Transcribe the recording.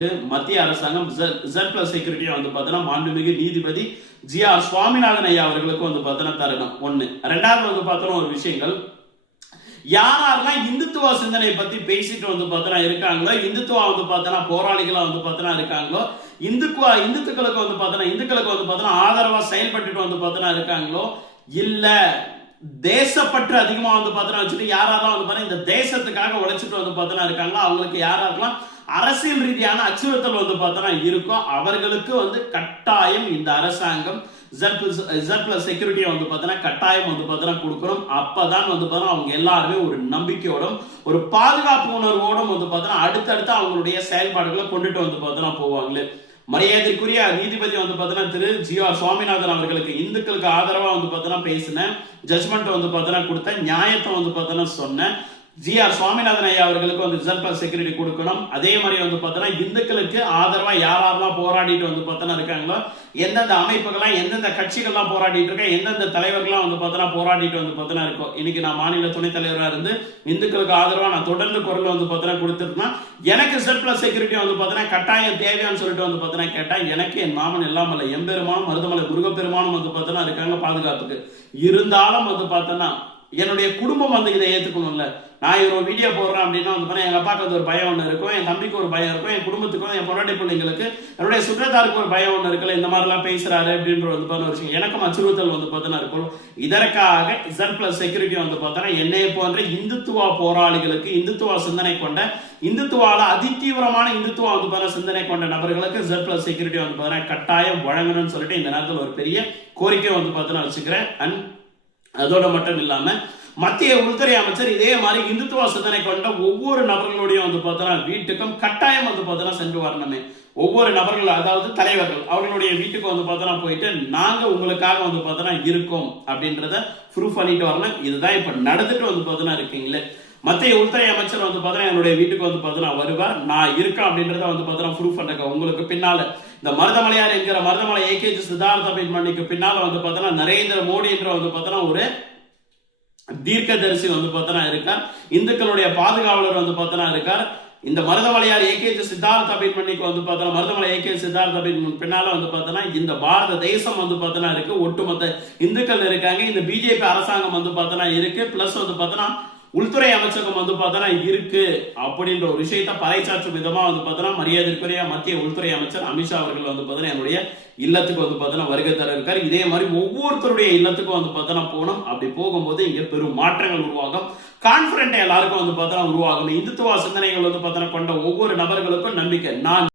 மத்திய அரசாங்கம் Z+ செக்யூரிட்டியை வந்து பார்த்தீங்கன்னா மாண்புமிகு நீதிபதி ஜி.ஆர். சுவாமிநாதன் ஐயா அவர்களுக்கு வந்து பார்த்தீங்கன்னா தரணும். ஒண்ணு. ரெண்டாவது வந்து பார்த்தோன்னா ஒரு விஷயங்கள் யாரெல்லாம் இந்துத்துவ சிந்தனை பத்தி பேசிட்டு வந்து பார்த்தனா இருக்காங்களோ, இந்துத்துவா வந்து பார்த்தனா போராளிகளா வந்து பார்த்தனா இருக்காங்களோ, இந்துக்களுக்கு வந்து பார்த்தனா ஆதரவா செயல்பட்டுட்டு வந்து பார்த்தனா இருக்காங்களோ, இல்ல தேசப்பற்று அதிகமா வந்து பார்த்தனா வச்சுட்டு யாரெல்லாம் வந்து பார்த்தா இந்த தேசத்துக்காக உழைச்சிட்டு வந்து பார்த்தனா இருக்காங்களோ, அவங்களுக்கு யாரெல்லாம் அரசியல் ரீதியான அச்சுறுத்தல் வந்து பார்த்தனா இருக்கோ அவர்களுக்கு வந்து கட்டாயம் இந்த அரசாங்கம் Z+ செக்யூரிட்டியை வந்து பார்த்தனா கட்டாயம் வந்து பார்த்தனா கொடுக்கணும். அப்பதான் வந்து பார்த்தா அவங்க எல்லாருமே ஒரு நம்பிக்கையோடும் ஒரு பாதுகாப்பு உணர்வோடும் வந்து பார்த்தனா அடுத்தடுத்து அவங்களுடைய செயல்பாடுகளை கொண்டுட்டு வந்து பார்த்தனா போவாங்களே. மரியாதைக்குரிய நீதிபதி வந்து பார்த்தனா திரு ஜி.ஆர். சுவாமிநாதன் அவர்களுக்கு இந்துக்களுக்கு ஆதரவா வந்து பார்த்தனா பேசின ஜட்மெண்ட் வந்து பார்த்தனா கொடுத்த நியாயத்தை வந்து பார்த்தனா சொன்ன ஜி.ஆர். சுவாமிநாதன் ஐயா அவர்களுக்கு வந்து Z+ செக்யூரிட்டி கொடுக்கணும். அதே மாதிரி வந்து பார்த்தோன்னா இந்துக்களுக்கு ஆதரவா யாரெல்லாம் போராடிட்டு வந்து பார்த்தோன்னா இருக்காங்களோ, எந்தெந்த அமைப்புகள்லாம் எந்தெந்த கட்சிகள்லாம் போராடிட்டு இருக்கா, எந்தெந்த தலைவர்கள்லாம் வந்து பார்த்தோன்னா போராடிட்டு வந்து பார்த்தோன்னா இருக்கும். இன்னைக்கு நான் மாநில துணைத் தலைவராக இருந்து இந்துக்களுக்கு ஆதரவா நான் தொடர்ந்து குரல் வந்து பார்த்தோன்னா கொடுத்துருக்கேன்னா எனக்கு Z+ செக்யூரிட்டி வந்து பார்த்தோன்னா கட்டாயம் தேவையான்னு சொல்லிட்டு வந்து பார்த்தோன்னா கேட்டா எனக்கு என் மாமன் இல்லாமல் எம்பெருமானும் மருதமலை முருகப்பெருமானும் வந்து பார்த்தோன்னா இருக்காங்க பாதுகாப்புக்கு. இருந்தாலும் வந்து பார்த்தோன்னா என்னுடைய குடும்பம் வந்து இதை ஏற்றுக்கணும்ல. நான் ஒரு வீடியோ போடுறேன் அப்படின்னா வந்து எங்க அப்பாவுக்கு வந்து ஒரு பயம் ஒன்று இருக்கும், என் தம்பிக்கு ஒரு பயம் இருக்கும், என் குடும்பத்துக்கும் என் பொன்னாட்டி பிள்ளைங்களுக்கு என்னுடைய சுற்றத்தாருக்கு ஒரு பயம் ஒன்று இருக்குல்ல, இந்த மாதிரிலாம் பேசுறாரு அப்படின்ற வந்து பார்த்தா ஒரு விஷயம் எனக்கும் அச்சுறுத்தல் வந்து பார்த்தோன்னா இருக்கும். இதற்காக Z+ செக்யூரிட்டி வந்து பார்த்தோன்னா என்னைய போன்ற இந்துத்துவ போராளிகளுக்கு இந்துத்துவ சிந்தனை கொண்ட இந்துத்துவால அதிதீவிரமான இந்துத்துவ வந்து பார்த்தா சிந்தனை கொண்ட நபர்களுக்கு Z+ செக்யூரிட்டி வந்து பார்த்தா கட்டாயம் வழங்கணும்னு சொல்லிட்டு இந்த நேரத்தில் ஒரு பெரிய கோரிக்கை வந்து பார்த்தோன்னா வச்சுக்கிறேன். அண்ட் அதோட மட்டும் இல்லாம மத்திய உள்துறை அமைச்சர் இதே மாதிரி இந்துத்துவ சிந்தனை கொண்ட ஒவ்வொரு நபர்களுடைய வந்து பார்த்தோன்னா வீட்டுக்கும் கட்டாயம் வந்து பார்த்தோன்னா சென்று வரணுமே. ஒவ்வொரு நபர்கள் அதாவது தலைவர்கள் அவர்களுடைய வீட்டுக்கு வந்து பார்த்தோன்னா போயிட்டு நாங்க உங்களுக்காக வந்து பார்த்தோன்னா இருக்கோம் அப்படின்றத ப்ரூஃப் பண்ணிட்டு வரணும். இதுதான் இப்ப நடந்துட்டு வந்து பார்த்தோன்னா இருக்கீங்களே. மத்திய உள்துறை அமைச்சர் வந்து பார்த்தோன்னா என்னுடைய வீட்டுக்கு வந்து பார்த்தோன்னா வருவார், நான் இருக்கேன் அப்படின்றத வந்து பார்த்தோன்னா ப்ரூஃப் பண்ணுங்க. உங்களுக்கு பின்னால இந்த மருதமலையார் என்கிற மருதமலை ஏகேஜி சித்தார்த்த அபிமன்யுக்கு பின்னால வந்து பார்த்தோன்னா நரேந்திர மோடி என்ற வந்து பார்த்தோன்னா ஒரு தீர்க்கதரிசி வந்து பார்த்தோன்னா இருக்கார். இந்துக்களுடைய பாதுகாவலர் வந்து பார்த்தோன்னா இருக்கார். இந்த மருதமலையார் ஏகேஜி சித்தார்த்த அபிமன்யுக்கு வந்து பார்த்தோன்னா மருதமலை ஏகேஜி சித்தார்த்த அபிமன்யு பின்னால வந்து பார்த்தோன்னா இந்த பாரத தேசம் வந்து பார்த்தோன்னா இருக்கு, ஒட்டுமொத்த இந்துக்கள் இருக்காங்க, இந்த பிஜேபி அரசாங்கம் வந்து பார்த்தோன்னா இருக்கு, பிளஸ் வந்து பார்த்தோன்னா உள்துறை அமைச்சகம் வந்து பார்த்தோன்னா இருக்கு அப்படின்ற ஒரு விஷயத்தை பறைசாற்றும் விதமா வந்து பார்த்தோன்னா மரியாதைக்குரிய மத்திய உள்துறை அமைச்சர் அமித்ஷா அவர்கள் வந்து பார்த்தோன்னா என்னுடைய இல்லத்துக்கு வந்து பார்த்தோன்னா வருகை தர இருக்காரு. இதே மாதிரி ஒவ்வொருத்தருடைய இல்லத்துக்கும் வந்து பார்த்தோன்னா போகணும். அப்படி போகும்போது இங்க பெரும் மாற்றங்கள் உருவாகும், கான்பிடென்ட் எல்லாருக்கும் வந்து பார்த்தோன்னா உருவாகும். இந்துத்துவ சிந்தனைகள் வந்து பார்த்தோன்னா கொண்ட ஒவ்வொரு நபர்களுக்கும் நம்பிக்கை நான்